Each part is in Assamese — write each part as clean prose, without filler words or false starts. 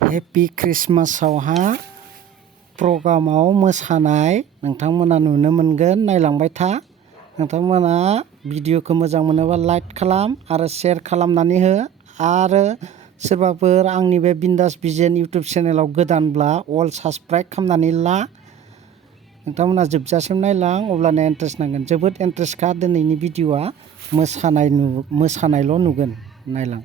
हेपि क्रिसमासावहा प्रग्रामाव मोसानाय नोंथांमोना नुनो मोनगोन। नायलांबाय था। नोंथांमोना भिडिअखौ मोजां मोनोबा लाइक खालाम आरो शेयार खालामनानै हो। आरो सोरबाफोर आंनि बे बिन्दास भिजन इउटुब चेनेलाव गोदानब्ला अल साबस्क्राइब खालामनानै ला। नोंथांमोना जोबजासिम नायलां, अब्लानो इन्ट्रेस्ट नांगोन। जोबोद इन्ट्रेस्टखा दिनैनि भिडिअआ। मोसानायल' नुगोन। नायलां।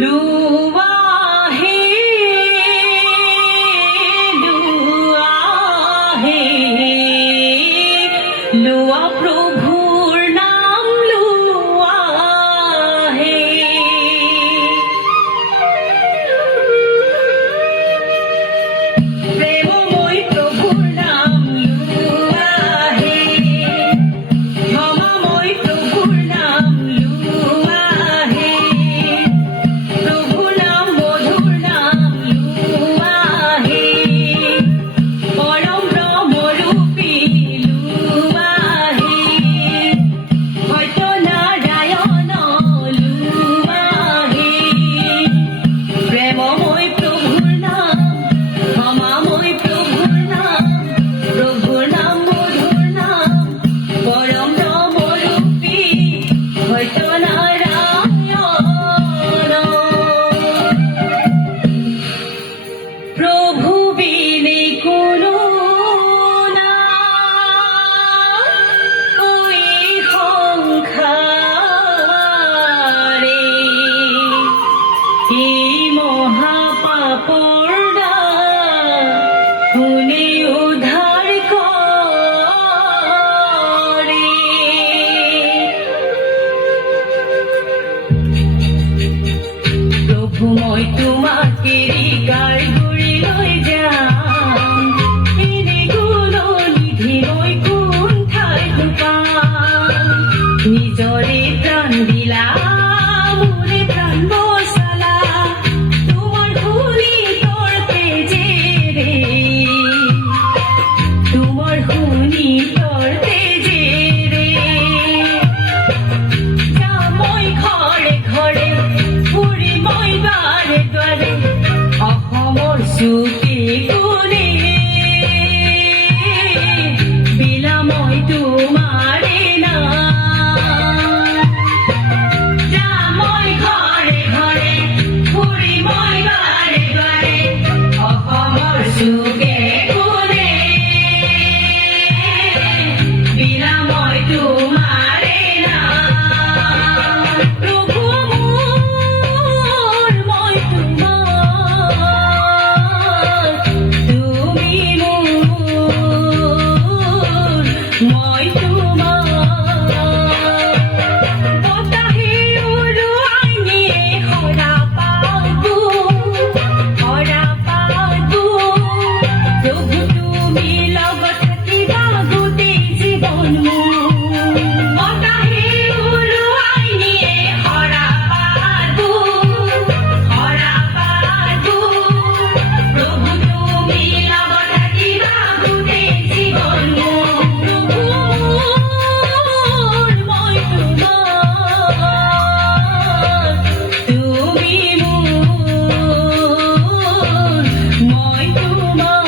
লোৱা হে লোৱা হে লোৱা প্ৰভুৰ নাম লোৱা হে প্ৰেমময় প্ৰভুৰ নাম লোৱা হে ক্ষমাময় প্ৰভুৰ নাম লোৱা হে প্ৰভু নাম মধুৰ নাম লোৱা হে পৰম ব্ৰহ্মৰূপী লোৱা হে সত্য নাৰায়ণ লোৱা হে প্ৰেমময় প্ৰভুৰ নাম ক্ষমাময় প্ৰভুৰ নাম প্ৰভুৰ নাম মধুৰ নাম পৰম ব্ৰহ্মৰূপী সত্য নাৰায়ণ প্ৰভু বিনে কোনো নাই সংসাৰে এই মহাপাপৰ দায় কোনে উদ্ধাৰ কৰে প্ৰভু মই তোমাক এৰি কাৰ গুৰিলৈ যাম এনে কোনো নিধি মই কোন ঠাইত পাম নিজৰে প্ৰাণ দিলা মোৰে প্ৰাণ বচালা তোমাৰ শুনি তৰ তেজেৰে তোমাৰ শুনি তৰ তেজেৰে যাম মই ঘৰে ঘৰে ফুৰি মই বাৰে দুৱাৰে অসমৰ চুকে কোণে বিলাম মই তোমাৰে নাম যাম মই ঘৰে ঘৰে ফুৰি মই বাৰে দুৱাৰে অসমৰ চুকে কোণে বিলাম মই তোমাৰে নাম প্ৰভু মোৰ মই তোমাৰ তুমি মোৰ মই তোমাৰ বতাহে উৰুৱাই নিয়ে সৰা পাতো প্ৰভু তুমি লগত থাকিবা গোটেই জীৱন মোৰ বতাহে উৰুৱাই নিয়ে সৰা পাতো প্ৰভু তুমি লগত থাকিবা গোটেই জীৱন মোৰ প্ৰভু মোৰ মই তোমাৰ তুমি মোৰ মই তোমাৰ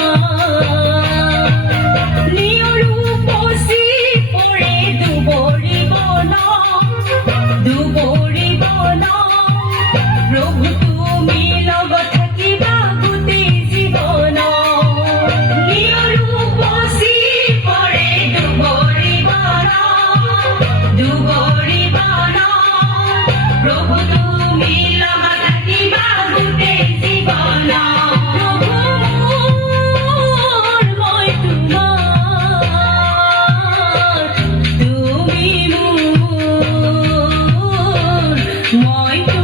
নিয়ৰো পচি পৰে দুবৰি বন প্ৰভু তুমি লগত থাকিবা গোটেই জীৱন নিয়ৰো পচি পৰে দুবৰি বন প্ৰভু তুমি লগত থাকিবা গোটেই জীৱন প্ৰভু মোৰ মই তোমাৰ তুমি মোৰ মই তোমাৰ